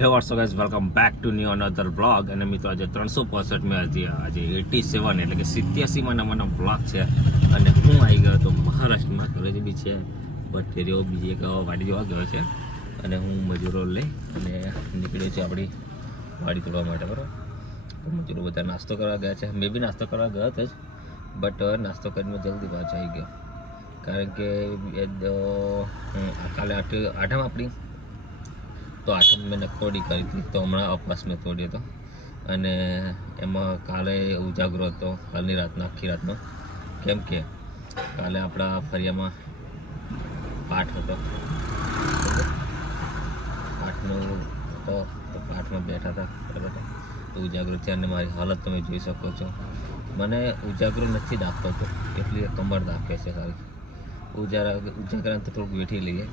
હે what's guys, welcome back to new another blog. અને મિત્રો આજે 365 હતી, આજે 87 એટલે કે 87માં નંબરનો બ્લોગ છે. અને હું આવી ગયો તો મહારાષ્ટ્રમાં, ઘરે બી છે બટ ફેરીઓ બીજી એક વાડી જોવા ગયો છે. અને હું મજૂરો લઈ અને નીકળ્યો છે આપણી વાડી તોડવા માટે, બરાબર. તો મજૂરો બધા નાસ્તો કરવા ગયા છે, મેં બી નાસ્તો કરવા ગયો હતો જ, બટ નાસ્તો કરીને જલ્દી પાછો આવી ગયો. કારણ કે કાલે આઠમ આપણી, તો આઠમ મેં નકોડી કરી હતી, તો હમણાં અપવાસ મેં તોડ્યો હતો. અને એમાં કાલે ઉજાગરો હતો, કાલની રાતનો, આખી રાતનો. કેમ કે કાલે આપણા ફરિયામાં પાઠ હતો, પાઠનો હતો, તો પાઠમાં બેઠા હતા, બરાબર. તો ઉજાગરો છે અને મારી હાલત તમે જોઈ શકો છો. મને ઉજાગરો નથી દાખતો હતો, એટલી કમર દાખે છે સારી. ઉજાગરાને તો થોડુંક વેઠી લઈએ,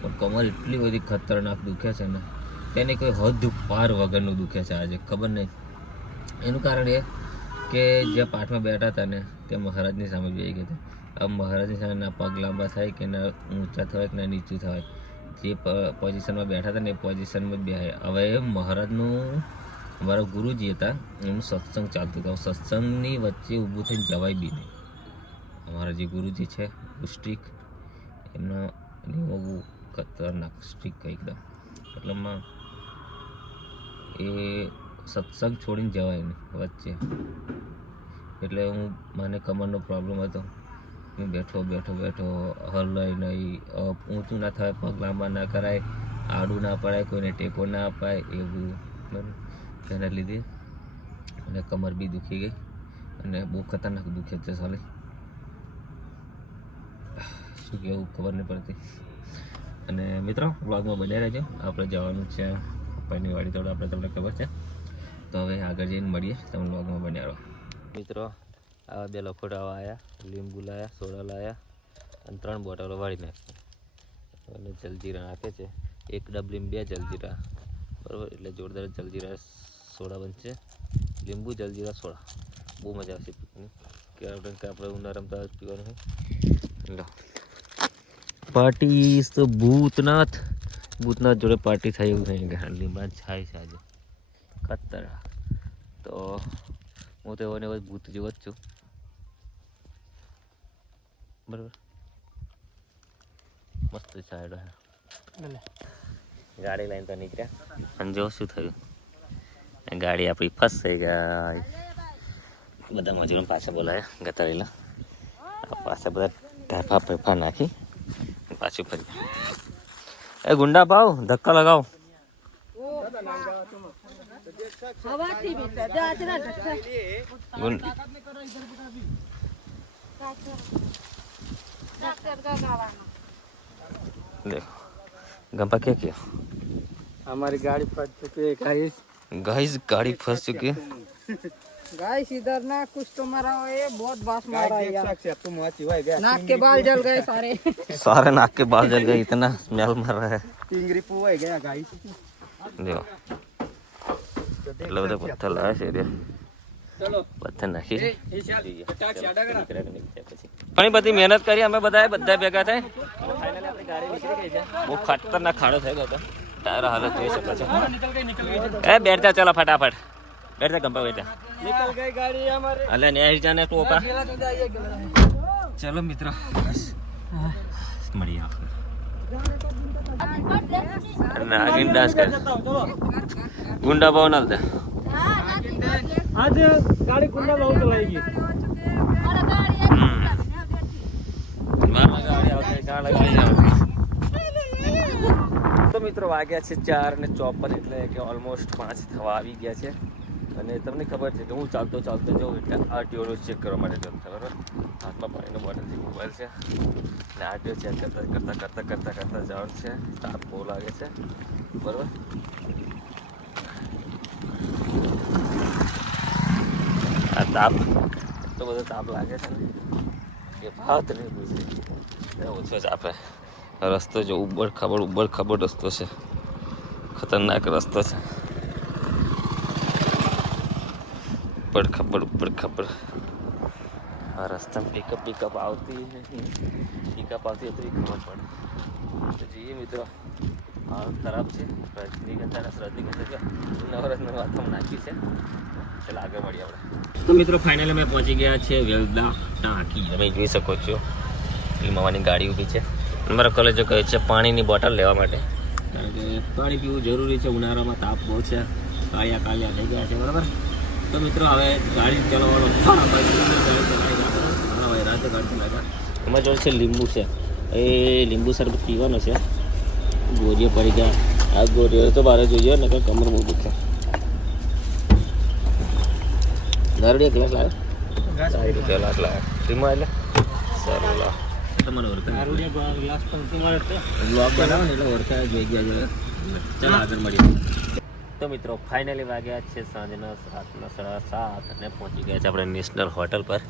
પણ કમર એટલી બધી ખતરનાક દુખે છે ને, તેની કોઈ હદ પાર વગરનું દુખે છે આજે. ખબર નહીં એનું કારણ એ કે જે પાઠમાં બેઠા હતા ને તે મહારાજની સામે બેસી ગયા હતા. હવે મહારાજની સામે ના પગ લાંબા થાય કે ના ઊંચા થવાય કે ના નીચું થવાય, જે પોઝિશનમાં બેઠા હતા ને એ પોઝિશનમાં જ બેહાય. હવે મહારાજનું, અમારા ગુરુજી હતા, એમનું સત્સંગ ચાલતું હતું. સત્સંગની વચ્ચે ઊભું થઈને જવાય બી નહીં. અમારા જે ગુરુજી છે સ્ટ્રીક, એમના નિયમો બહુ ખતરનાક સ્ટ્રીક એકદમ. મતલબમાં એ સત્સંગ છોડીને જવાય નહીં વચ્ચે. એટલે મને કમરનો પ્રોબ્લેમ હતો. હું બેઠો હલાય નહીં, ઊંચું ના થાય, પગ લાંબા ના કરાય, આડું ના પડાય, કોઈને ટેકો ના અપાય, એવું બરાબર. તેના લીધે અને કમર બી દુખી ગઈ અને બહુ ખતરનાક દુખે છે સાલી. શું કહેવું ખબર નહીં પડતી. અને મિત્રો, બ્લોગમાં બન્યા રહેજો. આપણે જવાનું છે પપ્પાની વાડી તોડ, આપણે તમને ખબર છે. તો હવે આગળ જઈને મળીએ, તમે બ્લોગમાં બન્યા રહો. મિત્રો, આવા 2 લખોટા આવ્યા, લીંબુ લાવ્યા, સોડા લાવ્યા અને 3 બોટલો વાળી નાખી. અને જલજીરા નાખે છે, 1 ડબલીમાં 2 જલજીરા, બરાબર. એટલે જોરદાર જલજીરા સોડા બનશે. લીંબુ જલજીરા સોડા, બહુ મજા આવશે પીવાની. કે આપણે ઉનાળામાં રમતા પીવાનું છે. લો, પાર્ટી તો ભૂતનાથ જોડે પાર્ટી થાય એવું નહીં. લીંબા છાય છે આજે ખતરનાક. તો હું તો એવો ભૂત જેવો જ છું, બરાબર. મસ્ત છાયડો હે. ગાડી લઈને તો નીકળ્યા અને જો શું થયું, ગાડી આપણી ફસાઈ ગઈ. બધા મજૂરો પાછા બોલાયા ગતારેલા, પાછા બધા ઢાફા ફેફા નાખી પાછું ફરી. એ ગુંડા ભાવ ધક્કા લગાવો. देखो गंपा क्या किया, हमारी गाड़ी फंस चुकी है गाइस। गाड़ी फंस चुकी है गाइस इधर ना कुछ तो मरा हुआ है, बहुत बास मारा है यार। नाक के बाल जल गए सारे नाक के बाल जल गए, इतना स्मेल मार रहा है. टिंगरी पुआ गया गाइस। देखो એટલે બધા પથ્થર લાવે છે રે, પથ્થર નાખી ઘણી બધી મહેનત કરી અમે બધા ભેગા થાય. બહુ ખતરનાક ખાડો થઈ ગયો હતો, ટાયર હાલત જોઈ શકો છો. એ બેઠ જા, ચલો ફટાફટ બેઠ જા, ગંપા બેઠ જા. निकल गई गाड़ी हमारे। અલે નેહી જાને ટોપા. ચલો મિત્રો, મળીએ આપણે. નાગિન ડાન્સ કર, ગુંડા ભાવ ના દે. आज गाड़ी कुंडा बहुत चलाएगी। તો મિત્રો વાગ્યા છે 4:54, એટલે કે ઓલમોસ્ટ 5 થવા આવી ગયા છે. અને તમને ખબર છે કે હું ચાલતો જાઉં એટલે આરટીઓ ચેક કરવા માટે જતો, બરાબર. હાથમાં પાણીનો બોટલથી મોબાઈલ છે અને આરટીઓ ચેક કરતા જવાનું છે. તાપ બહુ લાગે છે, બરાબર. આ તાપ એટલો બધો તાપ લાગે છે ને કે વાત નહીં પૂછે. ઓછો જ આપે રસ્તો, જો ઉબડ ખાબડ રસ્તો છે, ખતરનાક રસ્તો છે. ઉબડ ખબર આ રસ્તામાં પિકઅપ આવતી હોય તો ખબર પડે. તો જઈએ મિત્રો, હાલત ખરાબ છે. રજનીગંધા નવરત્ન વાતમાં નાખ્યું છે. ચાલો આગળ મળીએ આપણે. તો મિત્રો ફાઇનલી અમે પહોંચી ગયા છે વેલદા ટાંકી. તમે જોઈ શકો છો પેલી મામાની ગાડી ઊભી છે. અમારા કોલેજો કહે છે પાણીની બોટલ લેવા માટે, કારણ કે પાણી પીવું જરૂરી છે. ઉનાળામાં તાપ બહુ છે, કાળિયા થઈ ગયા છે. બરાબર. તો મિત્રો હવે ગાડી ચલાવવાનો રાતે ગાડી ચલાવ્યા. એમાં જો છે લીંબુ છે, એ લીંબુ શરબત પીવાનો છે. ગોરીઓ પડી ગયા. આ ગોરીઓ તો બહાર જોઈએ ને કંઈ કમર બહુ દુખે. દારૂડિયા ગ્લાસ લાવ્યો, 60 રૂપિયા ગ્લાસ લાવ્યો ફ્રીમાં. એટલે સારું લા તમારે ઓળખાય ગ્લાસ પણ તમારે બ્લોગ બનાવો ને એટલે ઓળખાય જોઈ ગયા છે. ચાલો આગળ મળીએ. તો મિત્રો ફાઇનલી વાગ્યા છે સાંજના 7:30 અને પહોંચી ગયા છે આપણે નેશનલ હોટલ પર.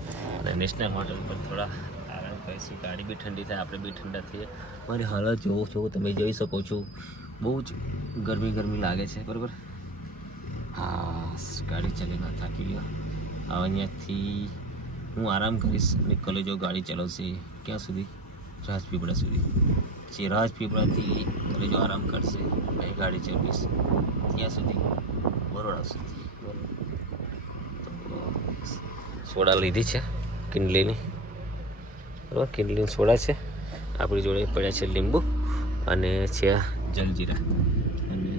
અને નેશનલ હોટલ પર થોડા આરામ કરીશું. ગાડી બી ઠંડી થાય, આપણે બી ઠંડા થઈએ. મારી હાલત જોવો છો, તમે જોઈ શકો છો, બહુ જ ગરમી લાગે છે. બરાબર. હા, ગાડી ચલાવીને થાકી ગયો. હવે અહીંયાથી હું આરામ કરીશ અને કોલેજો ગાડી ચલાવશે ક્યાં સુધી? રાજપીપળા સુધી. પછી રાજપીપળાથી કોલેજો આરામ કરશે, અહીં ગાડી ચલાવીશ ત્યાં સુધી બરોડા સુધી. તો સોડા લીધી છે કિંડલીની. બરાબર. કિંડલીની સોડા છે. આપણી જોડે પડ્યા છે લીંબુ અને છે જલજીરા. અને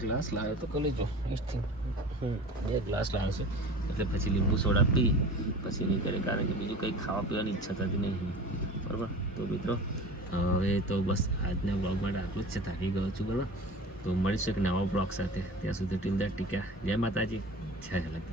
ગ્લાસ લાવ્યો તો કોલેજો 2 ગ્લાસ લાવ્યો છે. એટલે પછી લીંબુ સોડા પી પછી નહીં કરે, કારણ કે બીજું કંઈ ખાવા પીવાની ઈચ્છા થતી નહીં. બરાબર. તો મિત્રો હવે તો બસ આજના બ્લોગ માટે આટલું જ છે. થાકી ગયો છું. બરાબર. તો મળીશું એક નવા બ્લોગ સાથે. ત્યાં સુધી ટીમ ટીકા. જય માતાજી, જય ઝલક.